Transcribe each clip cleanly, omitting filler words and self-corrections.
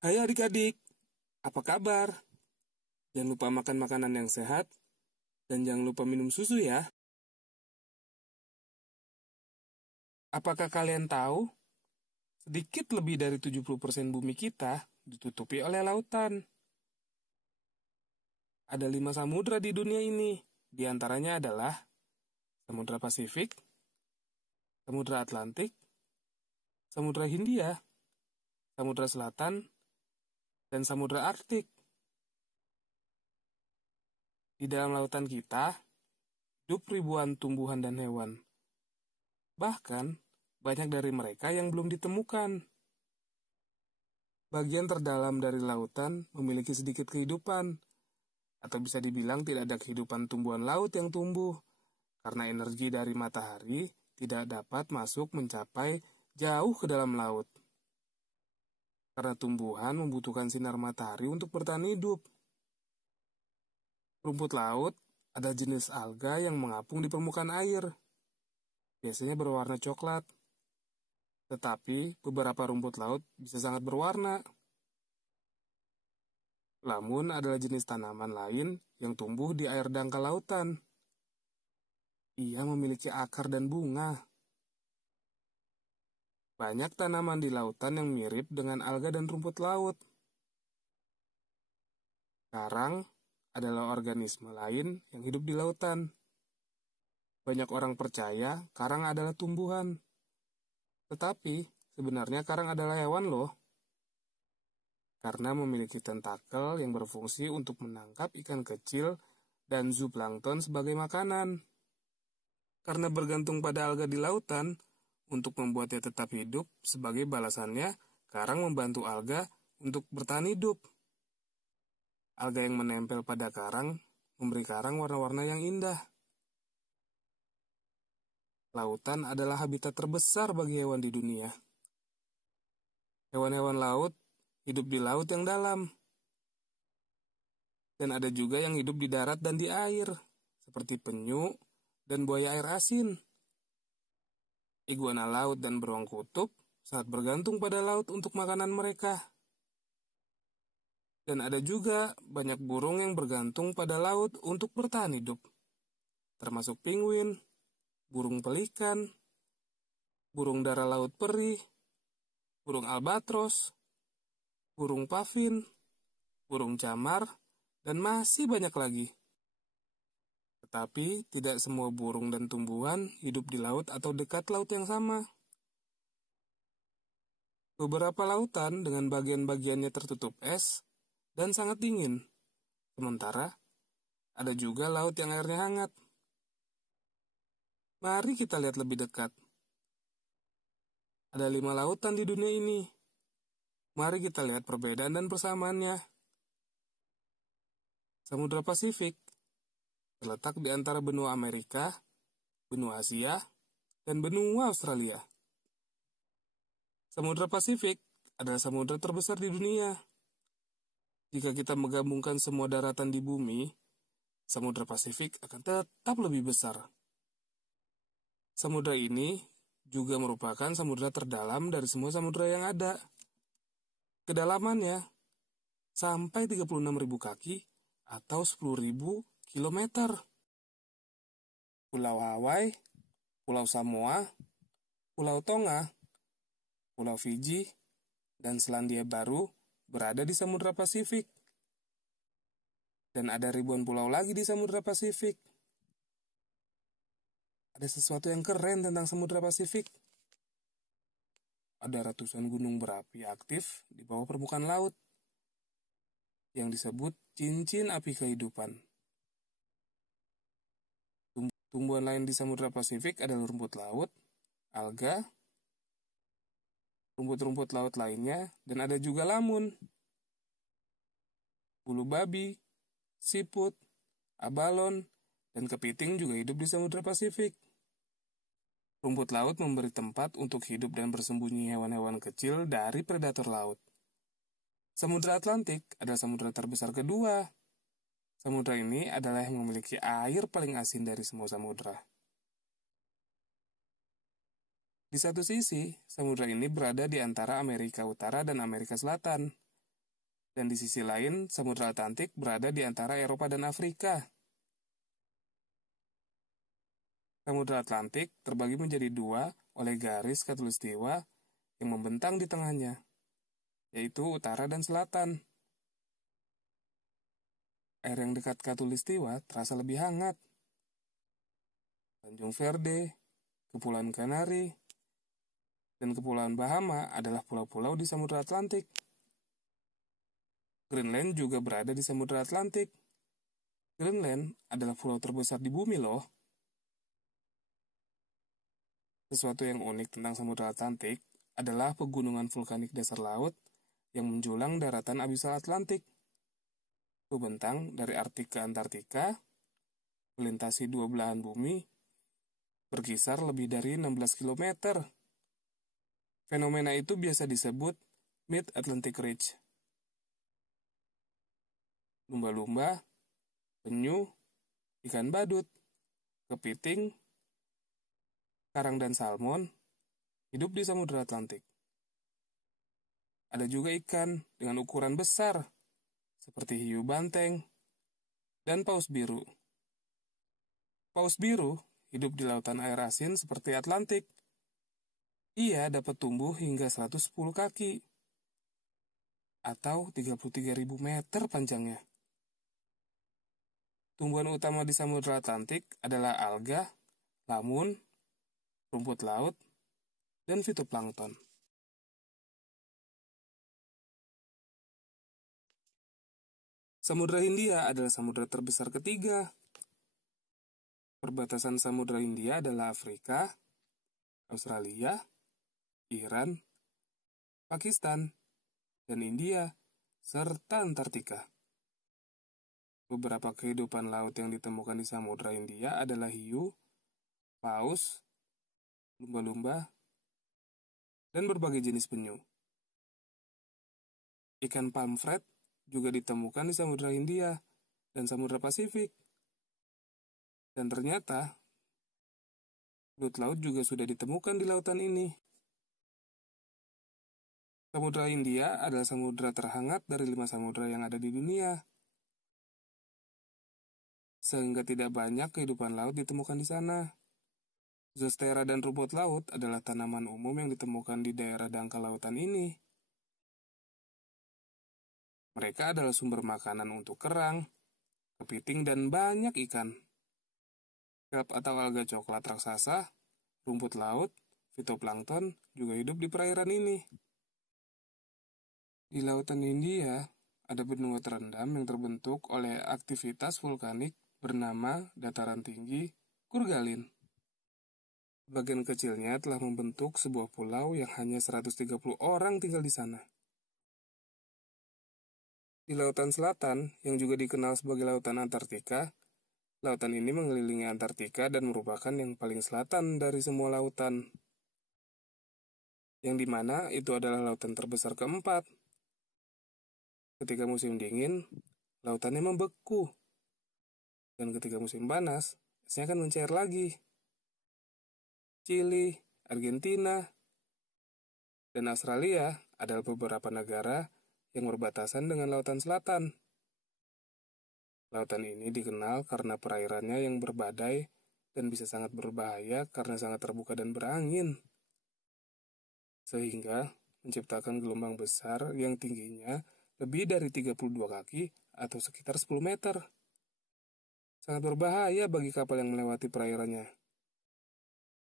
Hai adik-adik, apa kabar? Jangan lupa makan makanan yang sehat, dan jangan lupa minum susu ya. Apakah kalian tahu? Sedikit lebih dari 70% bumi kita ditutupi oleh lautan. Ada 5 samudra di dunia ini, di antaranya adalah Samudra Pasifik, Samudra Atlantik, Samudra Hindia, Samudra Selatan, dan Samudra Arktik. Di dalam lautan kita, hidup ribuan tumbuhan dan hewan. Bahkan, banyak dari mereka yang belum ditemukan. Bagian terdalam dari lautan memiliki sedikit kehidupan, atau bisa dibilang tidak ada kehidupan tumbuhan laut yang tumbuh, karena energi dari matahari tidak dapat masuk mencapai jauh ke dalam laut. Karena tumbuhan membutuhkan sinar matahari untuk bertahan hidup. Rumput laut ada jenis alga yang mengapung di permukaan air. Biasanya berwarna coklat. Tetapi beberapa rumput laut bisa sangat berwarna. Lamun adalah jenis tanaman lain yang tumbuh di air dangkal lautan. Ia memiliki akar dan bunga. Banyak tanaman di lautan yang mirip dengan alga dan rumput laut. Karang adalah organisme lain yang hidup di lautan. Banyak orang percaya karang adalah tumbuhan. Tetapi sebenarnya karang adalah hewan loh. Karena memiliki tentakel yang berfungsi untuk menangkap ikan kecil dan zooplankton sebagai makanan. Karena bergantung pada alga di lautan, untuk membuatnya tetap hidup, sebagai balasannya, karang membantu alga untuk bertahan hidup. Alga yang menempel pada karang memberi karang warna-warna yang indah. Lautan adalah habitat terbesar bagi hewan di dunia. Hewan-hewan laut hidup di laut yang dalam. Dan ada juga yang hidup di darat dan di air, seperti penyu dan buaya air asin. Iguana laut dan beruang kutub sangat bergantung pada laut untuk makanan mereka. Dan ada juga banyak burung yang bergantung pada laut untuk bertahan hidup, termasuk penguin, burung pelikan, burung dara laut perih, burung albatros, burung pavin, burung camar, dan masih banyak lagi. Tetapi tidak semua burung dan tumbuhan hidup di laut atau dekat laut yang sama. Beberapa lautan dengan bagian-bagiannya tertutup es dan sangat dingin. Sementara, ada juga laut yang airnya hangat. Mari kita lihat lebih dekat. Ada 5 lautan di dunia ini. Mari kita lihat perbedaan dan persamaannya. Samudra Pasifik terletak di antara benua Amerika, benua Asia, dan benua Australia. Samudra Pasifik adalah samudra terbesar di dunia. Jika kita menggabungkan semua daratan di bumi, Samudra Pasifik akan tetap lebih besar. Samudra ini juga merupakan samudra terdalam dari semua samudra yang ada. Kedalamannya sampai 36.000 kaki atau 10.000 kilometer. Pulau Hawaii, Pulau Samoa, Pulau Tonga, Pulau Fiji, dan Selandia Baru berada di Samudra Pasifik. Dan ada ribuan pulau lagi di Samudra Pasifik. Ada sesuatu yang keren tentang Samudra Pasifik. Ada ratusan gunung berapi aktif di bawah permukaan laut yang disebut cincin api kehidupan. Tumbuhan lain di Samudra Pasifik adalah rumput laut, alga, rumput-rumput laut lainnya, dan ada juga lamun, bulu babi, siput, abalon, dan kepiting juga hidup di Samudra Pasifik. Rumput laut memberi tempat untuk hidup dan bersembunyi hewan-hewan kecil dari predator laut. Samudra Atlantik adalah samudra terbesar kedua. Samudra ini adalah yang memiliki air paling asin dari semua samudra. Di satu sisi, samudra ini berada di antara Amerika Utara dan Amerika Selatan. Dan di sisi lain, Samudra Atlantik berada di antara Eropa dan Afrika. Samudra Atlantik terbagi menjadi dua oleh garis khatulistiwa yang membentang di tengahnya, yaitu utara dan selatan. Air yang dekat khatulistiwa terasa lebih hangat. Tanjung Verde, Kepulauan Kanari, dan Kepulauan Bahama adalah pulau-pulau di Samudra Atlantik. Greenland juga berada di Samudra Atlantik. Greenland adalah pulau terbesar di bumi loh. Sesuatu yang unik tentang Samudra Atlantik adalah pegunungan vulkanik dasar laut yang menjulang daratan abisal Atlantik. Membentang dari Arktik ke Antartika, melintasi dua belahan bumi, berkisar lebih dari 16 km. Fenomena itu biasa disebut Mid-Atlantic Ridge. Lumba-lumba, penyu, ikan badut, kepiting, karang dan salmon hidup di Samudra Atlantik. Ada juga ikan dengan ukuran besar, seperti hiu banteng dan paus biru. Paus biru hidup di lautan air asin seperti Atlantik. Ia dapat tumbuh hingga 110 kaki, atau 33.000 meter panjangnya. Tumbuhan utama di Samudra Atlantik adalah alga, lamun, rumput laut, dan fitoplankton. Samudra Hindia adalah samudra terbesar ketiga. Perbatasan Samudra Hindia adalah Afrika, Australia, Iran, Pakistan, dan India, serta Antartika. Beberapa kehidupan laut yang ditemukan di Samudra Hindia adalah hiu, paus, lumba-lumba, dan berbagai jenis penyu. Ikan palmfret juga ditemukan di Samudra Hindia dan Samudra Pasifik. Dan ternyata, belut laut juga sudah ditemukan di lautan ini. Samudra Hindia adalah samudra terhangat dari 5 samudra yang ada di dunia. Sehingga tidak banyak kehidupan laut ditemukan di sana. Zostera dan rumput laut adalah tanaman umum yang ditemukan di daerah dangkal lautan ini. Mereka adalah sumber makanan untuk kerang, kepiting, dan banyak ikan. Kelp atau alga coklat raksasa, rumput laut, fitoplankton juga hidup di perairan ini. Di lautan Hindia, ada benua terendam yang terbentuk oleh aktivitas vulkanik bernama dataran tinggi Kurgalin. Bagian kecilnya telah membentuk sebuah pulau yang hanya 130 orang tinggal di sana. Di lautan selatan, yang juga dikenal sebagai lautan Antartika, lautan ini mengelilingi Antartika dan merupakan yang paling selatan dari semua lautan. Yang dimana itu adalah lautan terbesar keempat. Ketika musim dingin, lautannya membeku. Dan ketika musim panas, esnya akan mencair lagi. Chili, Argentina, dan Australia adalah beberapa negara yang berbatasan dengan lautan selatan. Lautan ini dikenal karena perairannya yang berbadai dan bisa sangat berbahaya karena sangat terbuka dan berangin. Sehingga menciptakan gelombang besar yang tingginya lebih dari 32 kaki atau sekitar 10 meter. Sangat berbahaya bagi kapal yang melewati perairannya.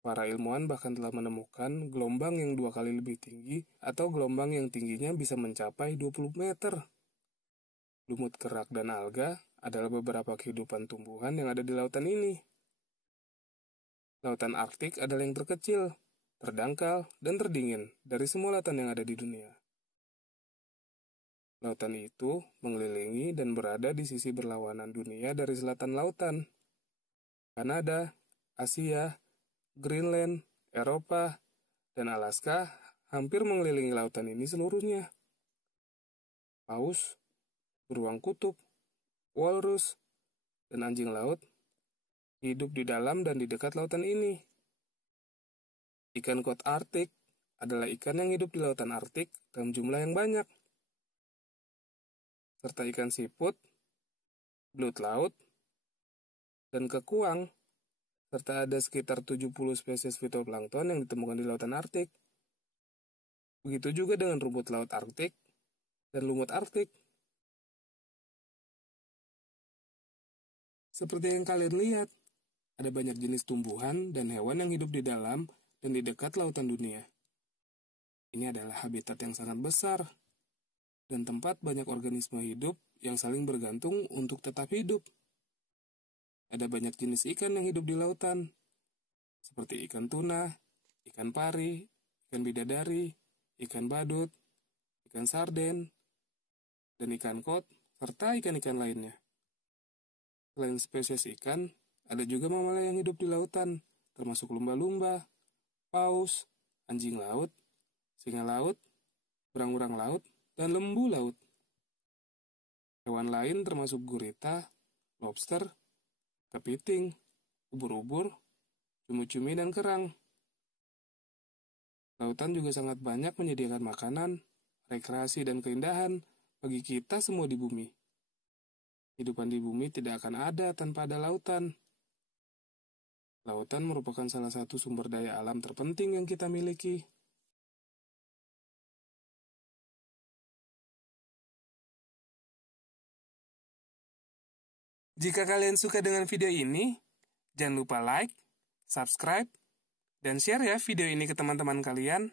Para ilmuwan bahkan telah menemukan gelombang yang 2 kali lebih tinggi atau gelombang yang tingginya bisa mencapai 20 meter. Lumut kerak dan alga adalah beberapa kehidupan tumbuhan yang ada di lautan ini. Lautan Arktik adalah yang terkecil, terdangkal, dan terdingin dari semua lautan yang ada di dunia. Lautan itu mengelilingi dan berada di sisi berlawanan dunia dari selatan lautan. Kanada, Asia, Greenland, Eropa, dan Alaska hampir mengelilingi lautan ini seluruhnya. Paus, beruang kutub, walrus, dan anjing laut hidup di dalam dan di dekat lautan ini. Ikan kod Arktik adalah ikan yang hidup di lautan Arktik dalam jumlah yang banyak. serta ikan siput, belut laut, dan kekuang, serta ada sekitar 70 spesies fitoplankton yang ditemukan di lautan Arktik. Begitu juga dengan rumput laut Arktik dan lumut Arktik. Seperti yang kalian lihat, ada banyak jenis tumbuhan dan hewan yang hidup di dalam dan di dekat lautan dunia. Ini adalah habitat yang sangat besar dan tempat banyak organisme hidup yang saling bergantung untuk tetap hidup. Ada banyak jenis ikan yang hidup di lautan, seperti ikan tuna, ikan pari, ikan bidadari, ikan badut, ikan sarden, dan ikan kod, serta ikan-ikan lainnya. Selain spesies ikan, ada juga mamalia yang hidup di lautan, termasuk lumba-lumba, paus, anjing laut, singa laut, berang-berang laut, dan lembu laut. Hewan lain termasuk gurita, lobster, kepiting, ubur-ubur, cumi-cumi, dan kerang. Lautan juga sangat banyak menyediakan makanan, rekreasi, dan keindahan bagi kita semua di bumi. Kehidupan di bumi tidak akan ada tanpa ada lautan. Lautan merupakan salah satu sumber daya alam terpenting yang kita miliki. Jika kalian suka dengan video ini, jangan lupa like, subscribe, dan share ya video ini ke teman-teman kalian.